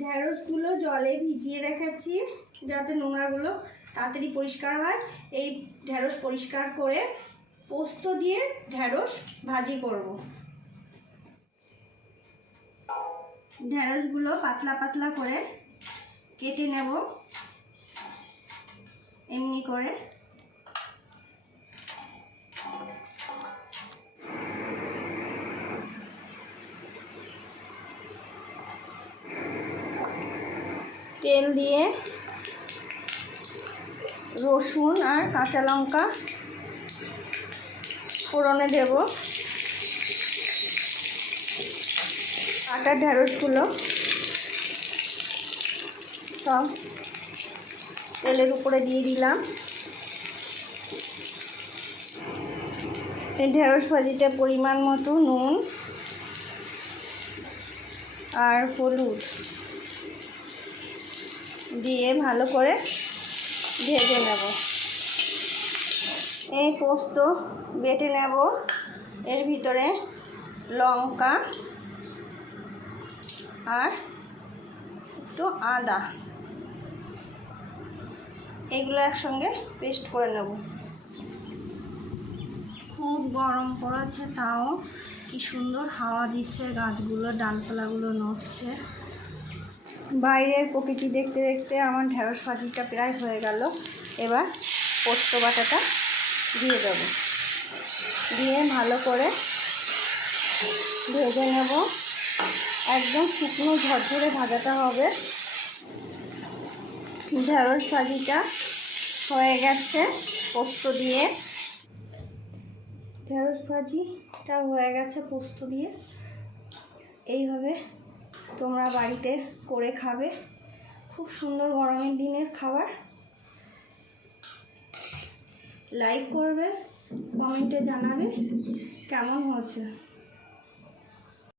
ঢেঁড়সগুলো জলে ভিজিয়ে রেখেছি যাতে নোংরাগুলো তাড়াতাড়ি পরিষ্কার হয়। এই ঢেঁড়স পরিষ্কার করে পোস্ত দিয়ে ঢেঁড়স ভাজি করব। ঢেঁড়সগুলো পাতলা পাতলা করে কেটে নেব এমনি করে। তেল দিয়ে রসুন আর কাঁচা লঙ্কা ফোড়নে দেব। কাটা ঢেঁড়সগুলো সব তেলের উপরে দিয়ে দিলাম। এই ঢেঁড়স ভাজিতে পরিমাণ মতো নুন আর হলুদ দিয়ে ভালো করে ভেজে নেব। এই পোস্ত বেটে নেব। এর ভিতরে লঙ্কা আর একটু আদা এগুলো একসঙ্গে পেস্ট করে নেব। খুব গরম পড়েছে, তাও কি সুন্দর হাওয়া দিচ্ছে, গাছগুলো ডালপালাগুলো নড়ছে। বাইরের প্রকৃতি দেখতে দেখতে আমার ঢেঁড়স ভাজিটা প্রায় হয়ে গেল। এবার পোস্ত বাটাটা দিয়ে দেবো, দিয়ে ভালো করে ভেজে নেব। একদম শুকনো ঝরঝরে ভাজাটা হবে। ঢেঁড়স ভাজিটা হয়ে গেছে পোস্ত দিয়ে। ঢেঁড়স ভাজিটা হয়ে গেছে পোস্ত দিয়ে। এইভাবে তোমরা বাড়িতে করে খাবে, খুব সুন্দর গরমের দিনের খাবার। লাইক করবে, কমেন্টে জানাবে কেমন হয়েছে।